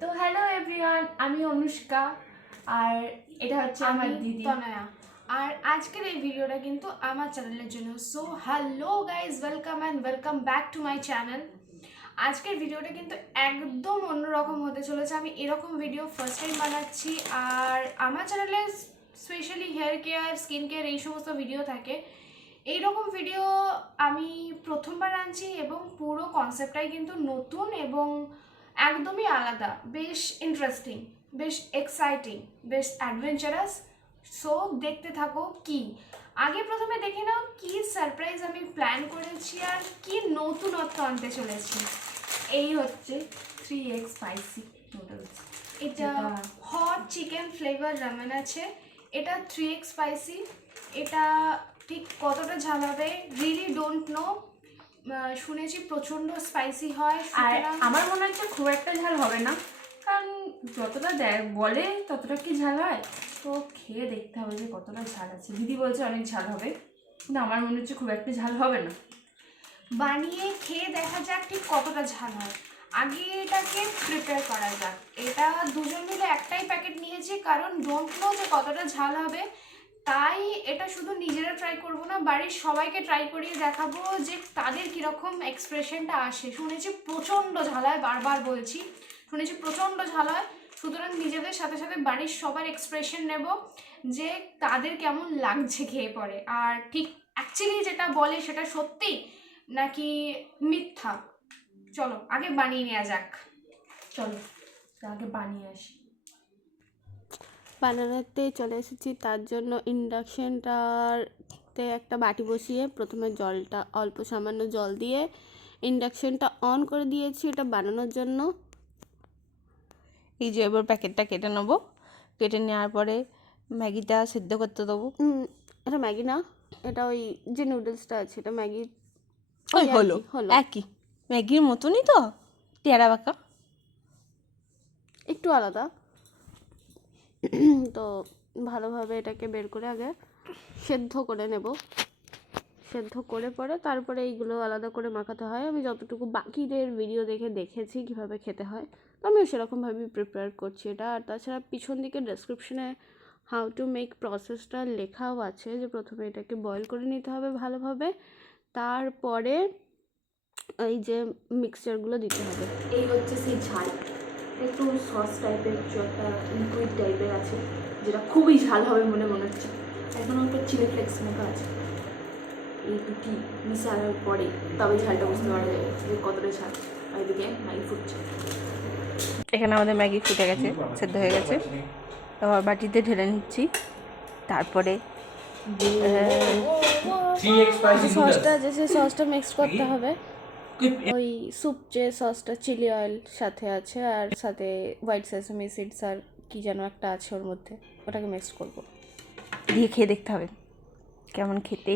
তো hello everyone, আমি অনুষ্কা আর এটা হচ্ছে আমার দিদি তনয়া। আর আজকের এই ভিডিওটা কিন্তু আমার চ্যানেলের জন্য। So hello guys, welcome back to my channel. আজকের ভিডিওটা কিন্তু একদম অন্যরকম হতে চলেছে। আমি এরকম ভিডিও ফার্স্ট টাইম বানাচ্ছি। আর আমার চ্যানেলে specially hair care, skin care এই সমস্ত ভিডিও থাকে। এইরকম ভিডিও আমি প্রথমবার আনছি এবং পুরো কনসেপ্টটাই কিন্তু নতুন এবং একদমই আলাদা, বেশ ইন্টারেস্টিং, বেশ এক্সাইটিং, বেশ অ্যাডভেঞ্চারাস। সো দেখতে থাকো। কি আগে প্রথমে দেখে নাও কি সারপ্রাইজ আমি প্ল্যান করেছি আর কি নতুনত্ব আনতে চলেছি। এই হচ্ছে 3x স্পাইসি নুডলস। এটা হট চিকেন ফ্লেভার রামেন আছে। এটা 3x স্পাইসি। এটা ঠিক কতটা ঝাল হবে রিয়েলি ডোন্ট নো। শুনেছি প্রচণ্ড স্পাইসি হয়। আর আমার মনে হচ্ছে খুব একটা ঝাল হবে না, কারণ যতটা বলে ততটা কি ঝাল হয়, তো খেয়ে দেখতে হবে যে কতটা ঝাল আছে। দিদি বলছে অনেক ঝাল হবে, কিন্তু আমার মনে হচ্ছে খুব একটা ঝাল হবে না। বানিয়ে খেয়ে দেখা যাক ঠিক কতটা ঝাল হয়। আগে এটাকে প্রিপেয়ার করা যাক। এটা দুজন মিলে একটাই প্যাকেট নিয়েছি, কারণ ডোন্ট নো যে কতটা ঝাল হবে। তাই এটা শুধু নিজেরা ট্রাই করব না, বাড়ির সবাইকে ট্রাই করিয়ে দেখাবো যে তাদের কীরকম এক্সপ্রেশনটা আসে। শুনেছি প্রচণ্ড ঝাল হয়, বারবার বলছি, শুনেছি প্রচণ্ড ঝাল হয়। সুতরাং নিজেদের সাথে সাথে বাড়ির সবার এক্সপ্রেশন নেব যে তাদের কেমন লাগছে খেয়ে পরে, আর ঠিক অ্যাকচুয়ালি যেটা বলে সেটা সত্যি নাকি মিথ্যা। চলো আগে বানিয়ে নেওয়া যাক। চলো আগে বানিয়ে আসি। বানানোতে চলে এসেছি। তার জন্য ইন্ডাকশানটাতে একটা বাটি বসিয়ে প্রথমে জলটা অল্প সামান্য জল দিয়ে ইন্ডাকশানটা অন করে দিয়েছি এটা বানানোর জন্য। এই যে এবার প্যাকেটটা কেটে নেবো, কেটে নেওয়ার পরে ম্যাগিটা সেদ্ধ করতে দেবো। এটা ম্যাগি না, এটা ওই যে নুডলসটা আছে এটা ম্যাগি। ওই হলো একই, ম্যাগির মতনই তো, টেরা বাঁকা, একটু আলাদা। তো ভালোভাবে এটাকে বের করে আগে সেদ্ধ করে নেব। সেদ্ধ করে পরে তারপরে এইগুলো আলাদা করে মাখাতে হয়। আমি যতটুকু বাকিদের ভিডিও দেখে দেখেছি কীভাবে খেতে হয়, তো আমিও সেরকমভাবেই প্রিপেয়ার করছি এটা। আর তাছাড়া পিছন দিকে ডেসক্রিপশনে হাউ টু মেক প্রসেসটা লেখাও আছে, যে প্রথমে এটাকে বয়েল করে নিতে হবে ভালোভাবে, তারপরে এই যে মিক্সচারগুলো দিতে হবে। এই হচ্ছে সেই ঝাল, একটু সস টাইপের কিছু একটা লিকুইড টাইপের আছে, যেটা খুবই ঝাল হবে মনে হচ্ছে। একদম একটা চিলি ফ্লেক্স মতো আছে। এই দুটি মিশানোর পরে তবে ঝালটা বুঝতে পারা যাবে যে কতটা ঝাল। আর এদিকে ম্যাগি ফুটছে। এখানে আমাদের ম্যাগি ফুটে গেছে, সেদ্ধ হয়ে গেছে। এবার বাটিতে ঢেলে নিচ্ছি। তারপরে সসটা যে সসটা মিক্স করতে হবে, ওই স্যুপ যে সসটা চিলি অয়েল সাথে আছে, আর সাথে হোয়াইট সেসামি সিডস আর কি যেন একটা আছে ওর মধ্যে, ওটাকে মিক্স করবো। দিয়ে খেয়ে দেখতে হবে কেমন খেতে।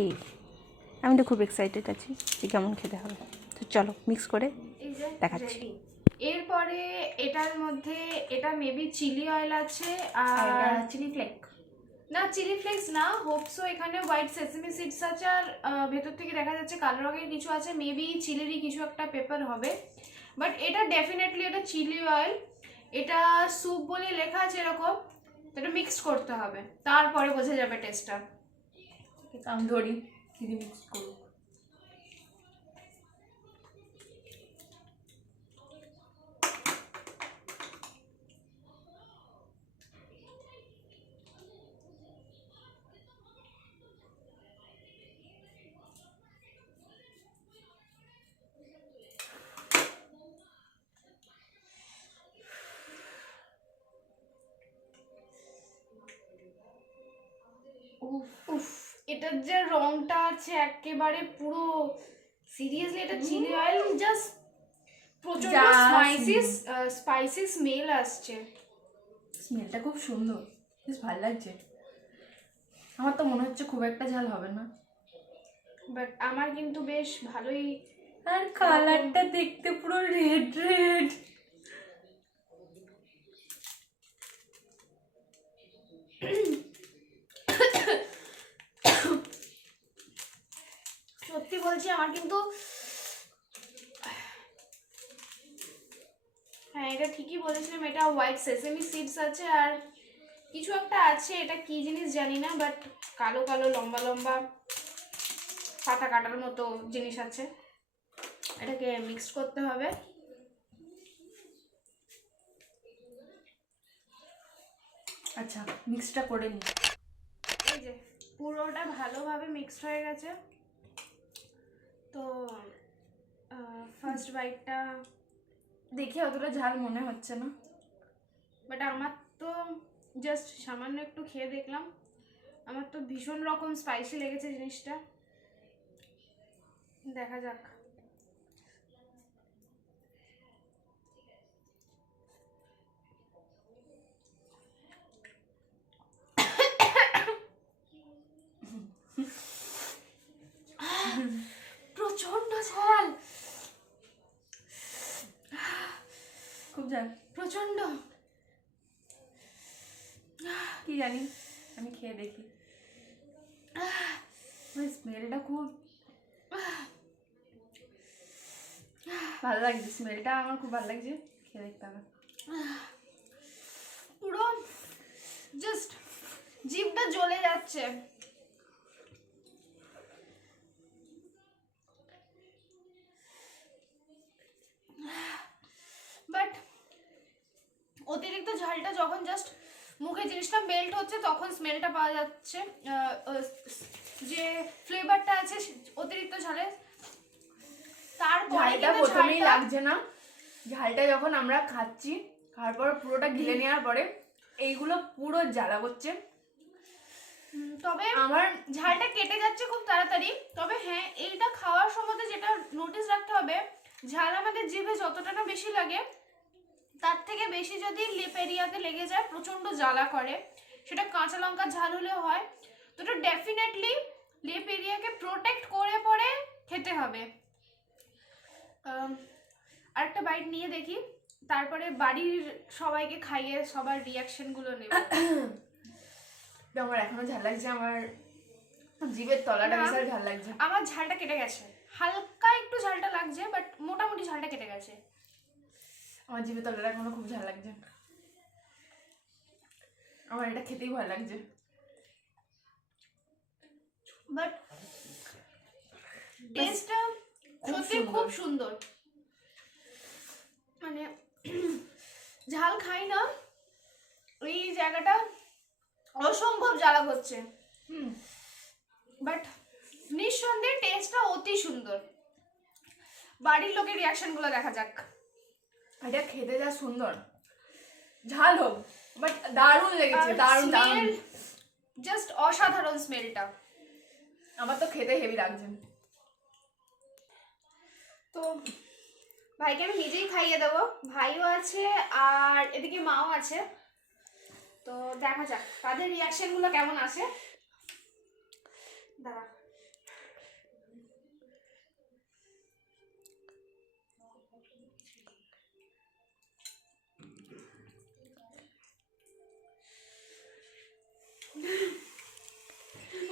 আমি তো খুব এক্সাইটেড আছি যে কেমন খেতে হবে। তো চলো মিক্স করে এই যে দেখাচ্ছি। ready। এরপরে এটার মধ্যে এটা মেবি চিলি অয়েল আছে আর চিলি ফ্লেক না, চিলি ফ্লেক্স না, হোপসো এখানে হোয়াইট সেসমি সিডস আছে আর ভেতর থেকে দেখা যাচ্ছে কালো রঙের কিছু আছে, মেবি চিলিরই কিছু একটা পেপার হবে। বাট এটা ডেফিনেটলি এটা চিলি অয়েল। এটা স্যুপ বলে লেখা আছে এরকম। এটা মিক্স করতে হবে, তারপরে বোঝা যাবে টেস্টটা। আমি ধরি দিদি মিক্স করবো। উফ, এটার যে রংটা আছে একেবারে পুরো সিরিয়াসলি এটা চিলি অয়েল, জাস্ট প্রচন্ড স্পাইসি স্মেল আসছে। স্মেলটা খুব সুন্দর, বেশ ভালো লাগছে। আমার তো মনে হচ্ছে খুব একটা ঝাল হবে না, বাট আমার কিন্তু বেশ ভালোই। আর কালারটা দেখতে পুরো রেড রেড। সত্যি বলছি আমার কিন্তু, হ্যাঁ এটা ঠিকই বলেছিলাম, এটা হোয়াইট সেসেমি সিডস আছে আর কিছু একটা আছে, এটা কি জিনিস জানি না, বাট কালো কালো লম্বা লম্বা পাতা কাটার মতো জিনিস আছে। এটাকে মিক্স করতে হবে। আচ্ছা, মিক্সটা করে নিই। এই যে পুরোটা ভালোভাবে মিক্সড হয়ে গেছে। তো ফার্স্ট বাইটটা দেখে অতটা ঝাল মনে হচ্ছে না, বাট আমার তো জাস্ট সামান্য একটু খেয়ে দেখলাম, আমার তো ভীষণ রকম স্পাইসি লেগেছে জিনিসটা। দেখা যাক। প্রচন্ড ঝাল, খুব ঝাল, প্রচন্ড। কি জানি, আমি খেয়ে দেখি। স্মেলটা খুব ভালো লাগছে, স্মেলটা আমার খুব ভালো লাগছে, খেয়ে দেখতে হবে। পুরো জাস্ট জিভটা জ্বলে যাচ্ছে। বাট অতিরিক্ত ঝালটা যখন জাস্ট মুখে জিনিসটা মেল্ট হচ্ছে তখন স্মেলটা পাওয়া যাচ্ছে, যে ফ্লেভারটা আছে অতিরিক্ত ঝালে। তারপরে ঝালটা কিন্তু প্রথমেই ঝালটা লাগছে না, ঝালটা যখন আমরা খাচ্ছি, খাওয়ার পর পুরোটা গিলে নেওয়ার পরে এইগুলো পুরো জ্বালা করছে। তবে আমার ঝালটা কেটে যাচ্ছে খুব তাড়াতাড়ি। তবে হ্যাঁ, এইটা খাওয়ার সময় যেটা নোটিস রাখতে হবে, ঝাল আমাদের জিভে যতটা না বেশি লাগে তার থেকে বেশি যদি লিপ এরিয়াতে লেগে যায় প্রচন্ড জ্বালা করে। সেটা কাঁচা লঙ্কার ঝাল হলেও হয়। তো এটা ডেফিনেটলি লিপ এরিয়াকে প্রোটেক্ট করে পরে খেতে হবে। আরেকটা বাইট নিয়ে দেখি, তারপরে বাড়ির সবাইকে খাইয়ে সবার রিয়াকশনগুলো নেব। আমার এখনো ঝাল লাগছে, আমার জিভের তলাটা না, বিশাল ঝাল লাগছে। আমার ঝালটা কেটে গেছে, হালকা একটু ঝালটা লাগছে, বাট মোটামুটি ঝালটা কেটে গেছে। আমার জিভের তলাটা এখনো খুব ঝাল লাগছে, আমার এটা খেতেই ভয় লাগছে। বাট টেস্টটা সত্যি খুব সুন্দর। মানে ঝাল খাই না, ওই জায়গাটা অসম্ভব জ্বালা হচ্ছে, বাট নিঃসন্দেহে টেস্টটা অতি সুন্দর। বাড়ির লোকের রিয়াকশনগুলো দেখা যাক। এটা খেতে যা সুন্দর, ঝাল হোক বাট দারুণ লেগেছে, দারুণ দারুণ, জাস্ট অসাধারণ স্মেলটা। আমার তো খেতে হেভি লাগছে। তো ভাইকে আমি নিজেই খাইয়ে দেবো, ভাইও আছে আর এদিকে মাও আছে। তো দেখা যাক তাদের রিয়াকশনগুলো কেমন আসে। দাঁড়া,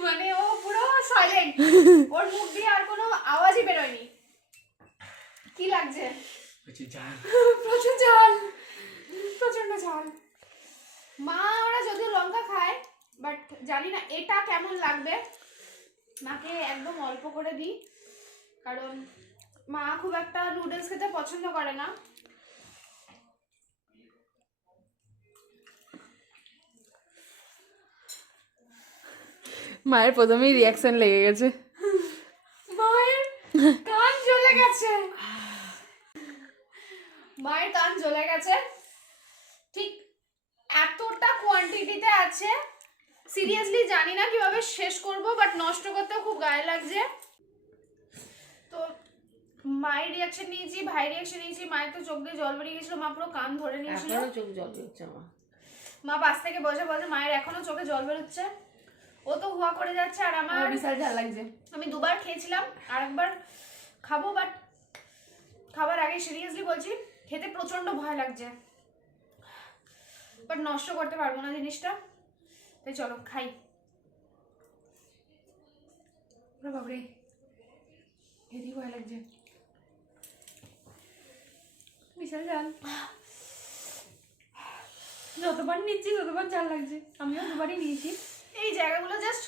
মানে ও পুরো সাইলেন্ট, ওর মুখ দিয়ে আর কোনো আওয়াজই বেরোয়নি। কি লাগছে? প্রচুর ঝাল, প্রচন্ড ঝাল। মা ওরা যদিও লঙ্কা খায়, বাট জানি না এটা কেমন লাগবে। মাকে একদম অল্প করে দিই, কারণ মা খুব একটা নুডলস খেতে পছন্দ করে না। মায়ের প্রথমেই রিয়াকশন লেগে গেছে, মায়ের কান জ্বলে গেছে, মায়ের কান জ্বলে গেছে। ঠিক এতটা কোয়ান্টিটিতে আছে, সিরিয়াসলি জানি না কিভাবে শেষ করব, বাট নষ্ট করতেও খুব গায়ে লাগছে। তো মায়ের রিয়াকশন নিয়েছি, ভাইয়ের রিয়াকশন নিয়েছি। মায়ের তো চোখ দিয়ে জল বেরিয়ে গেছিল, মা পুরো কান ধরে নিয়েছিল। চোখ জল বেরোচ্ছে আমার। মা পাশ থেকে বসে বলছে মায়ের এখনো চোখে জল বেরোচ্ছে, ও তো হুয়া করে যাচ্ছে। আর আমার বিশাল ঝাল লাগছে। আমি দুবার খেয়েছিলাম, আরেকবার খাবো, বাট খাবার আগে সিরিয়াসলি বলছি খেতে প্রচন্ড ভয় লাগছে, বাট নষ্ট করতে পারবো না জিনিসটা। তাই চলো খাই। বাবরে, খেতেই ভয় লাগছে, বিশাল ঝাল। যতবার নিচ্ছি ততবার ঝাল লাগছে, আমিও দুবারই নিয়েছি। এই জায়গাগুলো জাস্ট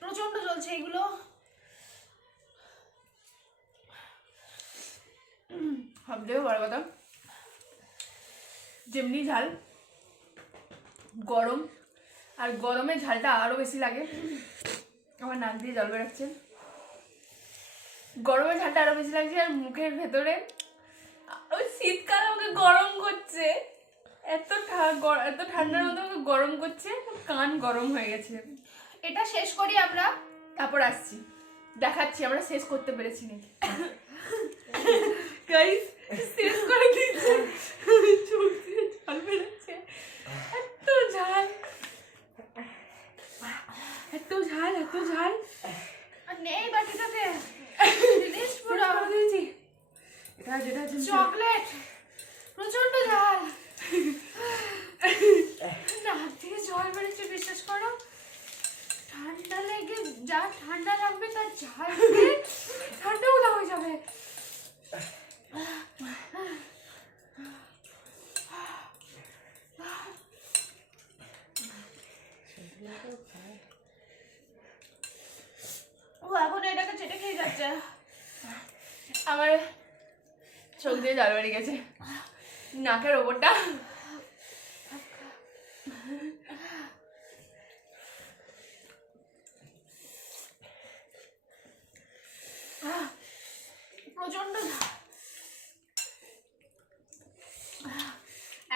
প্রচন্ড জ্বলছে এগুলো। সবথেকে বড় কথা, যেমনি ঝাল গরম, আর গরমে ঝালটা আরো বেশি লাগে। আমার নাক দিয়ে জল বেরোচ্ছে। গরমে ঝালটা আরো বেশি লাগছে, আর মুখের ভেতরে ওই শীতকাল আমাকে গরম করছে, এত ঠান্ডার মধ্যে আমাকে গরম করছে, কান গরম হয়ে গেছে। এটা শেষ করি আমরা, তারপর আসছি, দেখাচ্ছি আমরা শেষ করতে পেরেছি নাকি। গাইস, শেষ করে দিয়েছি, চোখ দিয়ে জল বেরোচ্ছে, এত ঝাল, এত ঝাল, এত ঝাল। আর নেই বাটিটাতে জিনিস পুরো দিয়েছি, এটা যেটা চকলেট, প্রচন্ড ঝাল। নাক থেকে জল বেরোচ্ছে, বিশ্বাস করো। ঠান্ডা লেগে যা ঠান্ডা লাগবে তার ঝাল খেয়ে ঠান্ডা উলা হয়ে যাবে। ও এখন এটাকে চেটে খেয়ে যাচ্ছে। আমার চোখ দিয়ে জল বেরিয়ে গেছে, নাকের ওপরটা। প্রচন্ড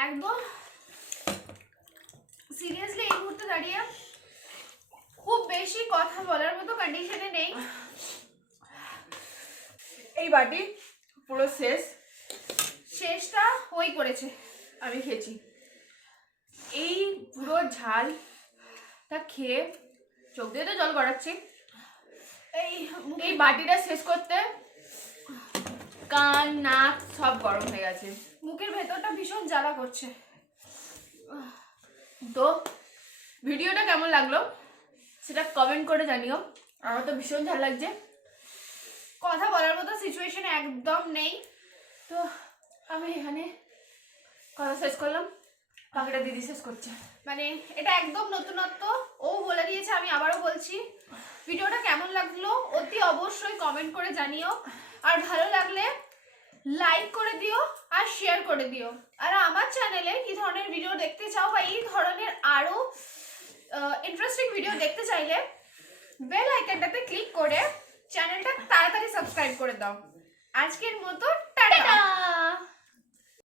একদম সিরিয়াসলি এই মুহূর্তে দাঁড়িয়ে খুব বেশি কথা বলার মতো কন্ডিশনে নেই। এই বাটি পুরো শেষ, শেষটা ওই করেছে, আমি খেয়েছি। এই পুরো ঝালটা খেয়ে চোখ দিয়ে তো জল গড়াচ্ছি। এই বাটিটা শেষ করতে কান নাক সব গরম হয়ে গেছে, মুখের ভেতরটা ভীষণ জ্বালা করছে। তো ভিডিওটা কেমন লাগলো সেটা কমেন্ট করে জানিও। আমার তো ভীষণ ঝাল লাগছে, কথা বলার মতো সিচুয়েশনে একদম নেই। তো আমি এখানে কথা শেষ করলাম, বাকিটা দিদি শেষ করছে। মানে এটা একদম নতুনত্ব, ও বলে দিয়েছে, আমি আবারও বলছি। ভিডিওটা কেমন লাগলো অতি অবশ্যই কমেন্ট করে জানিও, আর ভালো লাগলে লাইক করে দিও আর শেয়ার করে দিও। আর আমার চ্যানেলে কি ধরনের ভিডিও দেখতে চাও বা এই ধরনের আরো ইন্টারেস্টিং ভিডিও দেখতে চাইলে বেল আইকনটাতে ক্লিক করে চ্যানেলটা তাড়াতাড়ি সাবস্ক্রাইব করে দাও। আজকের মতো টাটা।